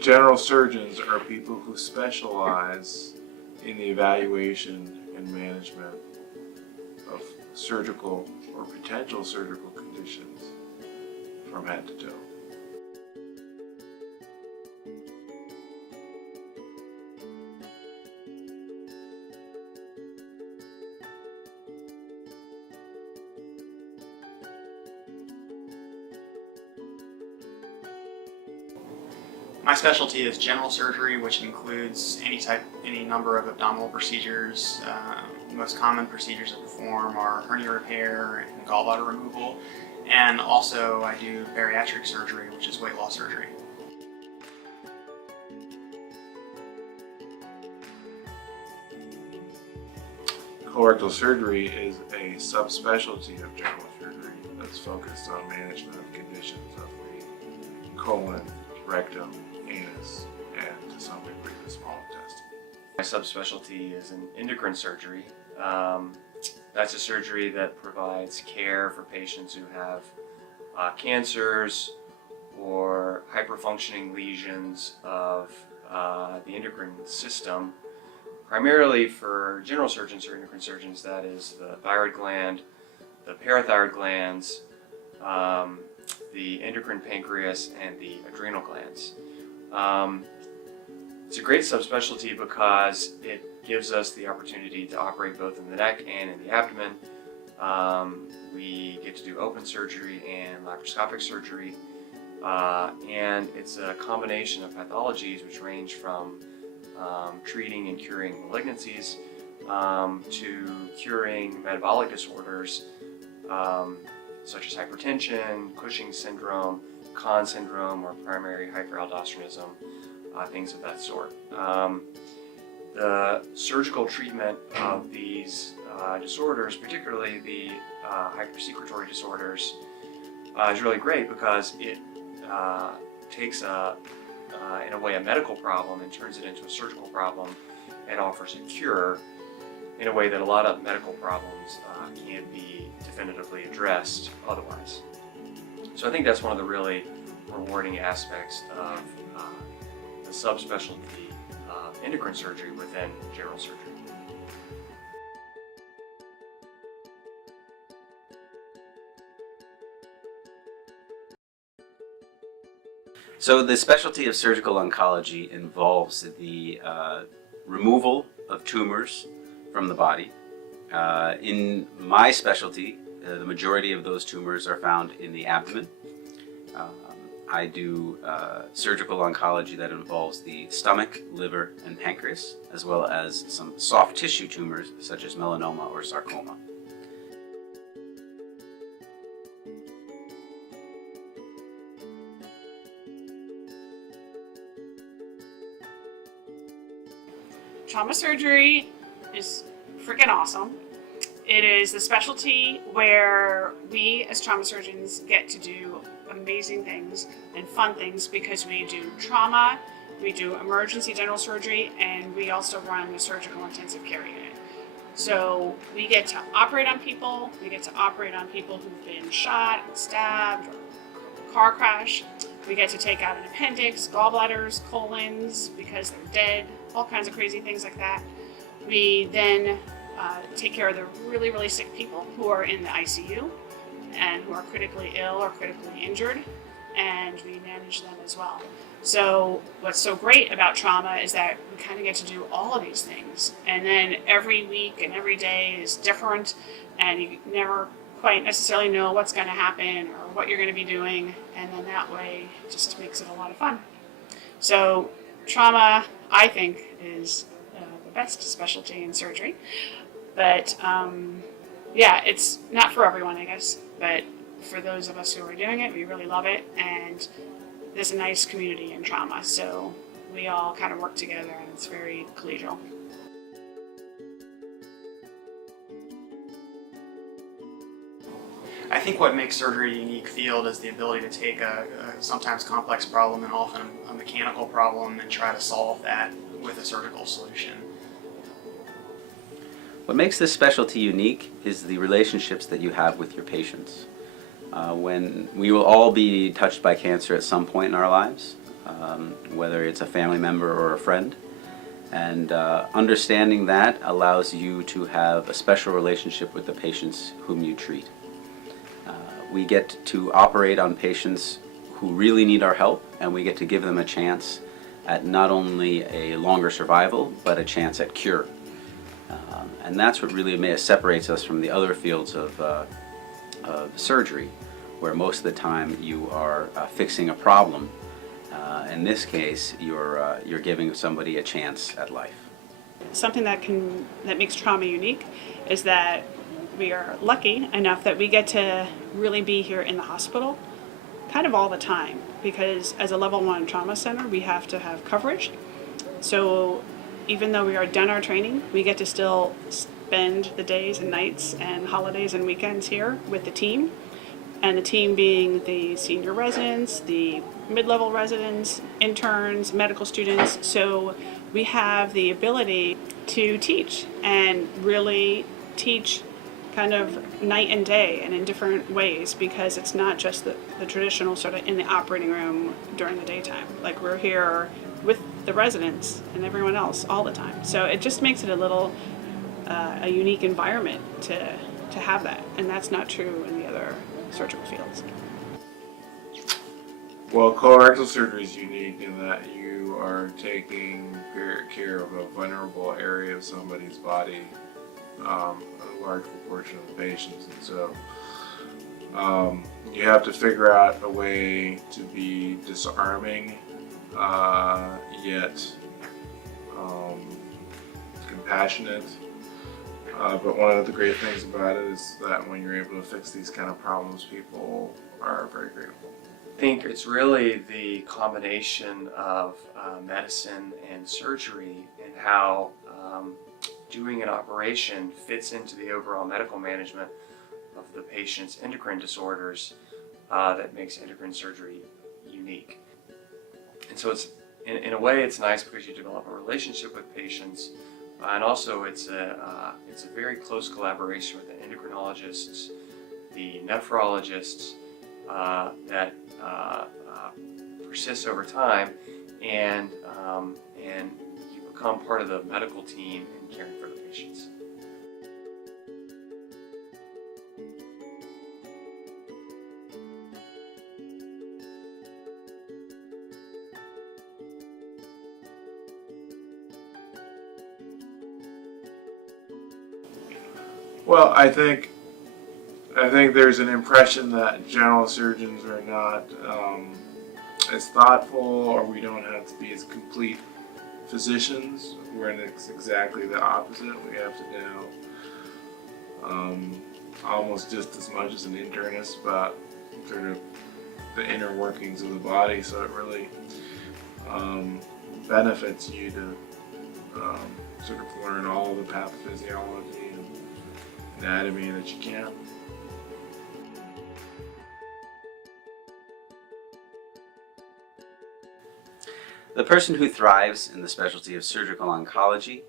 General surgeons are people who specialize in the evaluation and management of surgical or potential surgical conditions from head to toe. My specialty is general surgery, which includes any number of abdominal procedures. The most common procedures I perform are hernia repair and gallbladder removal, and also I do bariatric surgery, which is weight loss surgery. Colorectal surgery is a subspecialty of general surgery that's focused on management of conditions of the colon, rectum, anus, and to some degree the small intestine. My subspecialty is in endocrine surgery. That's a surgery that provides care for patients who have cancers or hyperfunctioning lesions of the endocrine system. Primarily for general surgeons or endocrine surgeons, that is the thyroid gland, the parathyroid glands, the endocrine pancreas, and the adrenal glands. It's a great subspecialty because it gives us the opportunity to operate both in the neck and in the abdomen. We get to do open surgery and laparoscopic surgery, and it's a combination of pathologies which range from treating and curing malignancies to curing metabolic disorders such as hypertension, Cushing's syndrome, Conn syndrome, or primary hyperaldosteronism, things of that sort. The surgical treatment of these disorders, particularly the hypersecretory disorders, is really great because it takes in a way a medical problem and turns it into a surgical problem and offers a cure in a way that a lot of medical problems can't be definitively addressed otherwise. So I think that's one of the really rewarding aspects of the subspecialty of endocrine surgery within general surgery. So the specialty of surgical oncology involves the removal of tumors from the body. In my specialty, the majority of those tumors are found in the abdomen. I do surgical oncology that involves the stomach, liver, and pancreas, as well as some soft tissue tumors such as melanoma or sarcoma. Trauma surgery is freaking awesome. It is the specialty where we as trauma surgeons get to do amazing things and fun things because we do trauma, we do emergency general surgery, and we also run a surgical intensive care unit. So we get to operate on people, who've been shot, stabbed, or car crash. We get to take out an appendix, gallbladders, colons because they're dead, all kinds of crazy things like that. We then take care of the really, really sick people who are in the ICU and who are critically ill or critically injured, and we manage them as well. So what's so great about trauma is that we kind of get to do all of these things, and then every week and every day is different, and you never quite necessarily know what's going to happen or what you're going to be doing, and then that way it just makes it a lot of fun. So trauma, I think, is the best specialty in surgery, but yeah, it's not for everyone, I guess, but for those of us who are doing it, we really love it, and there's a nice community in trauma, so we all kind of work together, and it's very collegial. I think what makes surgery a unique field is the ability to take a sometimes complex problem and often a mechanical problem and try to solve that with a surgical solution. What makes this specialty unique is the relationships that you have with your patients. When we will all be touched by cancer at some point in our lives, whether it's a family member or a friend. And understanding that allows you to have a special relationship with the patients whom you treat. We get to operate on patients who really need our help, and we get to give them a chance at not only a longer survival, but a chance at cure. And that's what really separates us from the other fields of surgery, where most of the time you are fixing a problem. In this case, you're giving somebody a chance at life. Something that makes trauma unique is that we are lucky enough that we get to really be here in the hospital kind of all the time, because as a level 1 trauma center we have to have coverage. So even though we are done our training, we get to still spend the days and nights and holidays and weekends here with the team, and the team being the senior residents, the mid-level residents, interns, medical students. So we have the ability to teach, and really teach kind of night and day and in different ways, because it's not just the traditional sort of in the operating room during the daytime. Like, we're here with the residents and everyone else all the time. So it just makes it a little a unique environment to have that, and that's not true in the other surgical fields. Well, colorectal surgery is unique in that you are taking care of a vulnerable area of somebody's body, a large proportion of the patients, and so you have to figure out a way to be disarming, yet compassionate. But one of the great things about it is that when you're able to fix these kind of problems, people are very grateful. I think it's really the combination of medicine and surgery, and how doing an operation fits into the overall medical management of the patient's endocrine disorders that makes endocrine surgery unique. And so it's, in a way, it's nice because you develop a relationship with patients, and also it's a very close collaboration with the endocrinologists, the nephrologists, that persists over time, and you become part of the medical team in caring for the patients. Well, I think there's an impression that general surgeons are not as thoughtful, or we don't have to be as complete physicians, when it's exactly the opposite. We have to know almost just as much as an internist about sort of the inner workings of the body, so it really benefits you to sort of learn all the pathophysiology and anatomy that you can. The person who thrives in the specialty of surgical oncology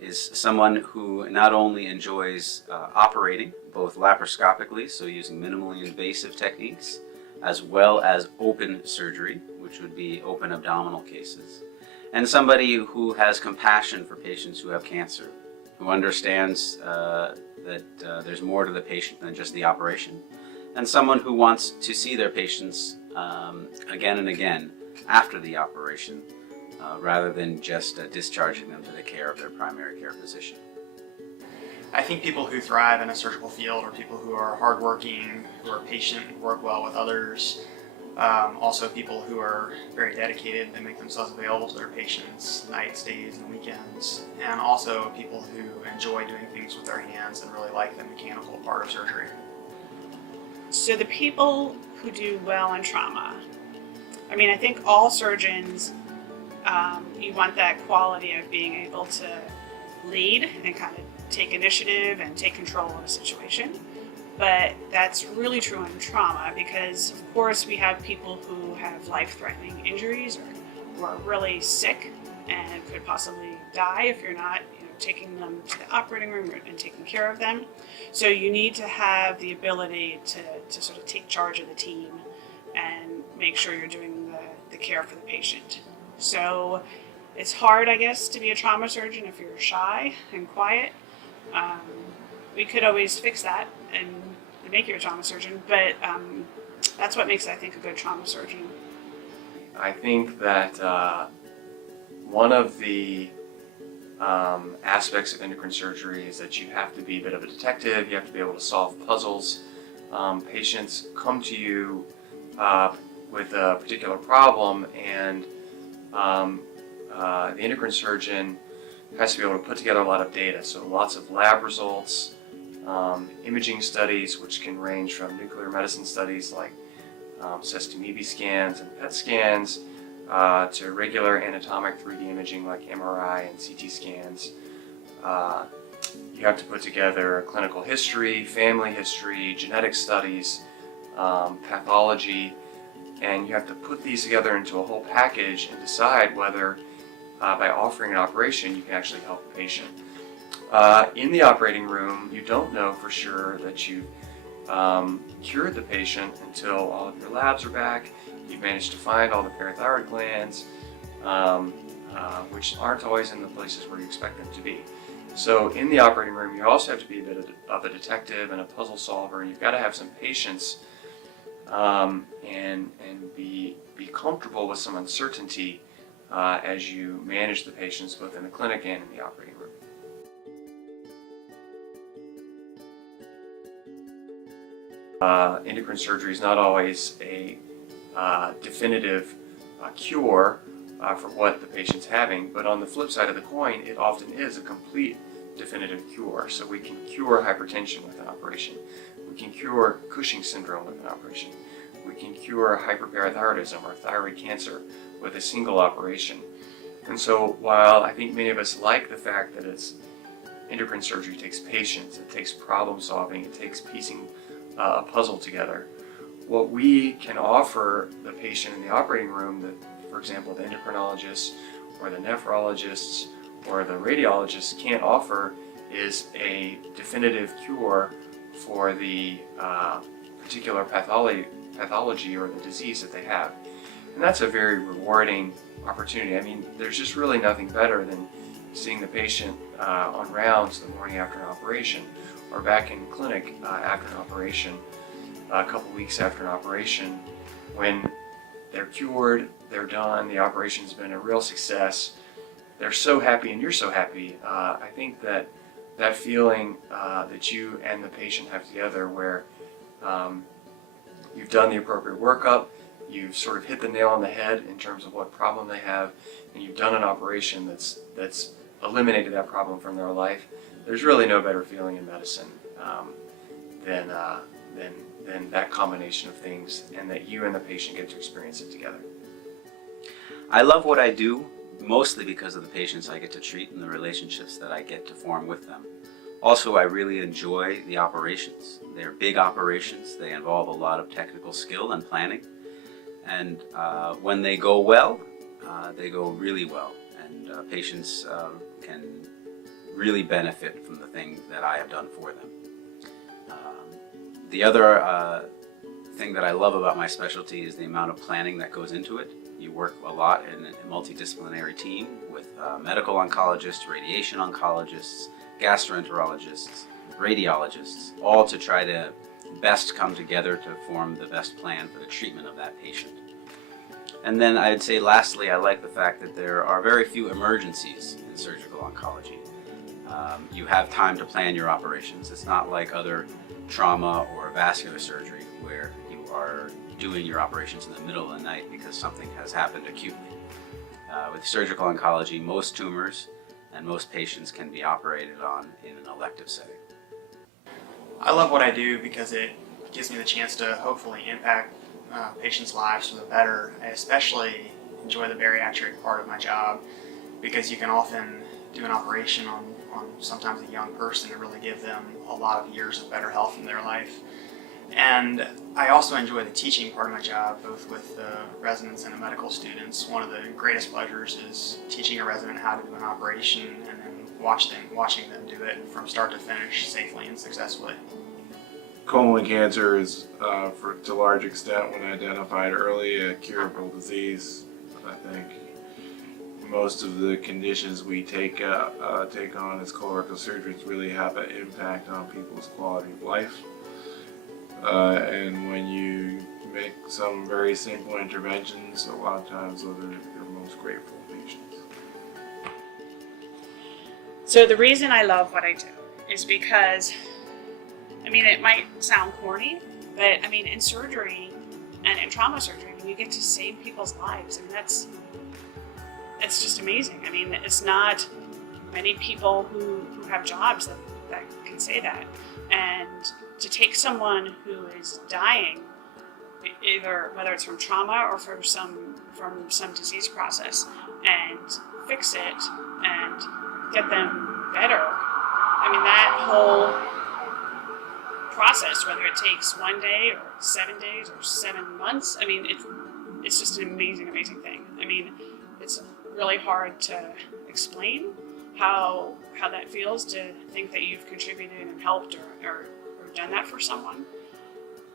is someone who not only enjoys operating, both laparoscopically, so using minimally invasive techniques, as well as open surgery, which would be open abdominal cases, and somebody who has compassion for patients who have cancer, who understands that there's more to the patient than just the operation, and someone who wants to see their patients again and again after the operation, rather than just discharging them to the care of their primary care physician. I think people who thrive in a surgical field are people who are hardworking, who are patient, who work well with others. Also people who are very dedicated and make themselves available to their patients nights, days, and weekends. And also people who enjoy doing things with their hands and really like the mechanical part of surgery. So the people who do well in trauma, I mean, I think all surgeons, you want that quality of being able to lead and kind of take initiative and take control of a situation. But that's really true in trauma, because of course we have people who have life-threatening injuries, or who are really sick and could possibly die if you're not, taking them to the operating room and taking care of them. So you need to have the ability to sort of take charge of the team and make sure you're doing the care for the patient. So it's hard, I guess, to be a trauma surgeon if you're shy and quiet. We could always fix that and make you a trauma surgeon, but that's what makes, I think, a good trauma surgeon. I think that one of the aspects of endocrine surgery is that you have to be a bit of a detective. You have to be able to solve puzzles. Patients come to you with a particular problem, and the endocrine surgeon has to be able to put together a lot of data. So lots of lab results, imaging studies, which can range from nuclear medicine studies like sestamibi scans and PET scans, to regular anatomic 3D imaging like MRI and CT scans. You have to put together clinical history, family history, genetic studies, pathology, and you have to put these together into a whole package and decide whether by offering an operation you can actually help the patient. In the operating room, you don't know for sure that you've cured the patient until all of your labs are back. You've managed to find all the parathyroid glands, which aren't always in the places where you expect them to be. So in the operating room, you also have to be a bit of a detective and a puzzle solver, and you've got to have some patience and be comfortable with some uncertainty as you manage the patients both in the clinic and in the operating room. Endocrine surgery is not always a definitive cure for what the patient's having, but on the flip side of the coin, it often is a complete definitive cure. So we can cure hypertension with an operation. We can cure Cushing syndrome with an operation. We can cure hyperparathyroidism or thyroid cancer with a single operation. And so while I think many of us like the fact that endocrine surgery takes patience, it takes problem solving, it takes piecing a puzzle together, what we can offer the patient in the operating room, that, for example, the endocrinologists or the nephrologists or the radiologists can't offer, is a definitive cure for the particular pathology or the disease that they have. And that's a very rewarding opportunity. I mean, there's just really nothing better than seeing the patient on rounds the morning after an operation, or back in clinic after an operation, a couple weeks after an operation, when they're cured, they're done, the operation's been a real success, they're so happy and you're so happy. I think that feeling that you and the patient have together, where you've done the appropriate workup, you've sort of hit the nail on the head in terms of what problem they have, and you've done an operation that's eliminated that problem from their life. There's really no better feeling in medicine than that combination of things, and that you and the patient get to experience it together. I love what I do, mostly because of the patients I get to treat and the relationships that I get to form with them. Also, I really enjoy the operations. They're big operations. They involve a lot of technical skill and planning. And when they go well, they go really well. And patients can really benefit from the thing that I have done for them. The other thing that I love about my specialty is the amount of planning that goes into it. You work a lot in a multidisciplinary team with medical oncologists, radiation oncologists, gastroenterologists, radiologists, all to try to best come together to form the best plan for the treatment of that patient. And then I'd say lastly, I like the fact that there are very few emergencies in surgical oncology. You have time to plan your operations. It's not like other trauma or vascular surgery where you are doing your operations in the middle of the night because something has happened acutely. With surgical oncology, most tumors and most patients can be operated on in an elective setting. I love what I do because it gives me the chance to hopefully impact patients' lives for the better. I especially enjoy the bariatric part of my job because you can often do an operation on sometimes a young person and really give them a lot of years of better health in their life. And I also enjoy the teaching part of my job, both with the residents and the medical students. One of the greatest pleasures is teaching a resident how to do an operation and then watching them do it from start to finish safely and successfully. Colon cancer is, to a large extent, when identified early, a curable disease. I think most of the conditions we take on as colorectal surgeons really have an impact on people's quality of life. And when you make some very simple interventions, a lot of times those are your most grateful patients. So the reason I love what I do is because, I mean, it might sound corny, but I mean, in surgery and in trauma surgery, I mean, you get to save people's lives. I mean, it's just amazing. I mean, it's not many people who have jobs that can say that. And to take someone who is dying, either whether it's from trauma or from some disease process, and fix it and get them better. I mean, that whole process, whether it takes 1 day or 7 days or 7 months, I mean, it's just an amazing, amazing thing. I mean, it's really hard to explain how that feels to think that you've contributed and helped or done that for someone.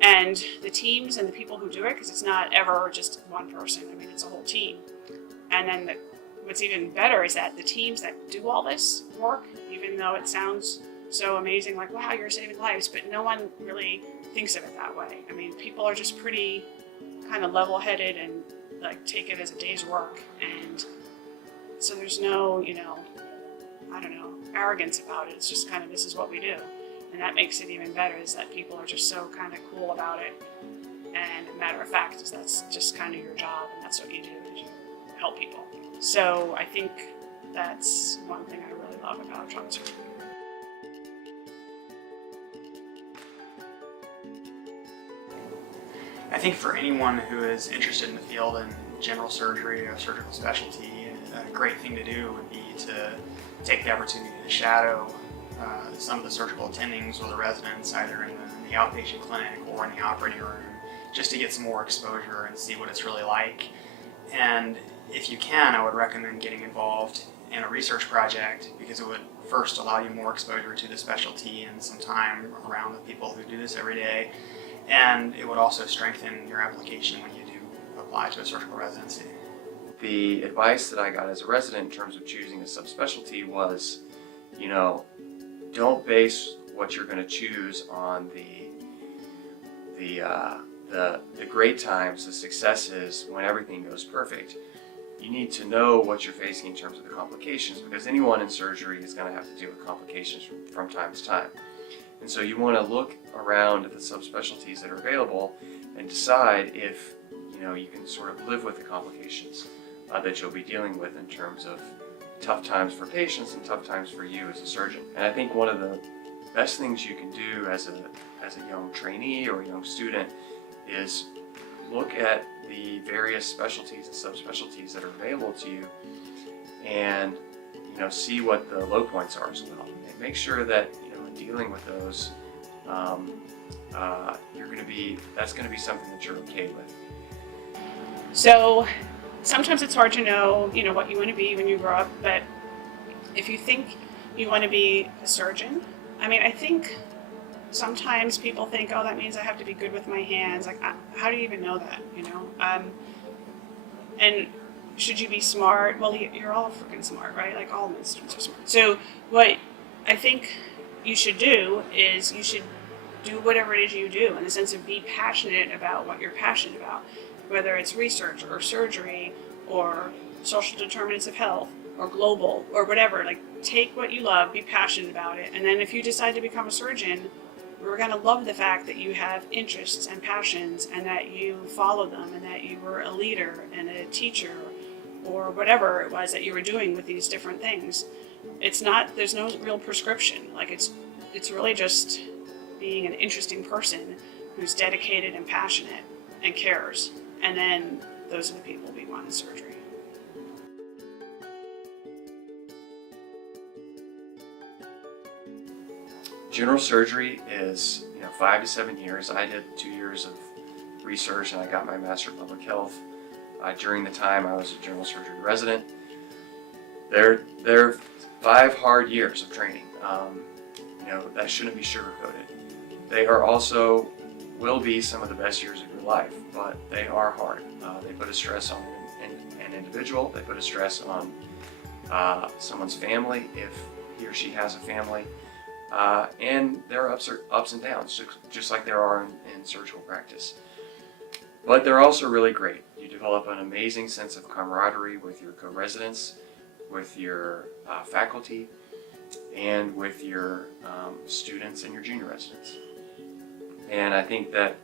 And the teams and the people who do it, because it's not ever just one person, I mean, it's a whole team. And then what's even better is that the teams that do all this work, even though it sounds so amazing, like, wow, you're saving lives, but no one really thinks of it that way. I mean, people are just pretty kind of level-headed and like take it as a day's work. And so there's no, I don't know, arrogance about it. It's just kind of, this is what we do. And that makes it even better, is that people are just so kind of cool about it. And matter of fact, is that's just kind of your job, and that's what you do, is you help people. So I think that's one thing I really love about trauma surgery. I think for anyone who is interested in the field in general surgery or surgical specialty, a great thing to do would be to take the opportunity to shadow some of the surgical attendings or the residents, either in the outpatient clinic or in the operating room, just to get some more exposure and see what it's really like. And if you can, I would recommend getting involved in a research project, because it would first allow you more exposure to the specialty and some time around the people who do this every day. And it would also strengthen your application when you do apply to a surgical residency. The advice that I got as a resident in terms of choosing a subspecialty was, don't base what you're going to choose on the great times, the successes, when everything goes perfect. You need to know what you're facing in terms of the complications, because anyone in surgery is going to have to deal with complications from time to time. And so you want to look around at the subspecialties that are available and decide if you can sort of live with the complications that you'll be dealing with in terms of tough times for patients and tough times for you as a surgeon. And I think one of the best things you can do as a young trainee or a young student is look at the various specialties and subspecialties that are available to you, and see what the low points are as well. And make sure that in dealing with those, that's going to be something that you're okay with. So sometimes it's hard to know, what you want to be when you grow up, but if you think you want to be a surgeon, I mean, I think sometimes people think, oh, that means I have to be good with my hands. Like, how do you even know that, And should you be smart? Well, you're all freaking smart, right? Like, all med students are smart. So what I think you should do is you should do whatever it is you do, in the sense of be passionate about what you're passionate about, whether it's research or surgery or social determinants of health or global or whatever. Like, take what you love, be passionate about it, and then if you decide to become a surgeon, we're going to love the fact that you have interests and passions and that you follow them and that you were a leader and a teacher or whatever it was that you were doing with these different things. There's no real prescription. Like, it's really just being an interesting person who's dedicated and passionate and cares. And then those are the people we want in surgery. General surgery is 5 to 7 years. I did 2 years of research and I got my Master of Public Health during the time I was a general surgery resident. They're 5 hard years of training. That shouldn't be sugar-coated. They are also will be some of the best years of your life, but they are hard. They put a stress on you, and an individual. They put a stress on someone's family if he or she has a family. And there are ups and downs, just like there are in surgical practice. But they're also really great. You develop an amazing sense of camaraderie with your co-residents, with your faculty, and with your students and your junior residents. And I think that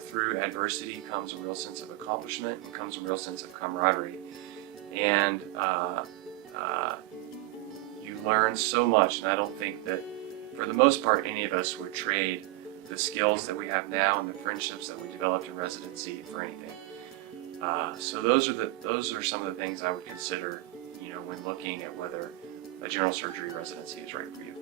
through adversity comes a real sense of accomplishment and comes a real sense of camaraderie. And you learn so much, and I don't think that for the most part any of us would trade the skills that we have now and the friendships that we developed in residency for anything. So those are some of the things I would consider, when looking at whether a general surgery residency is right for you.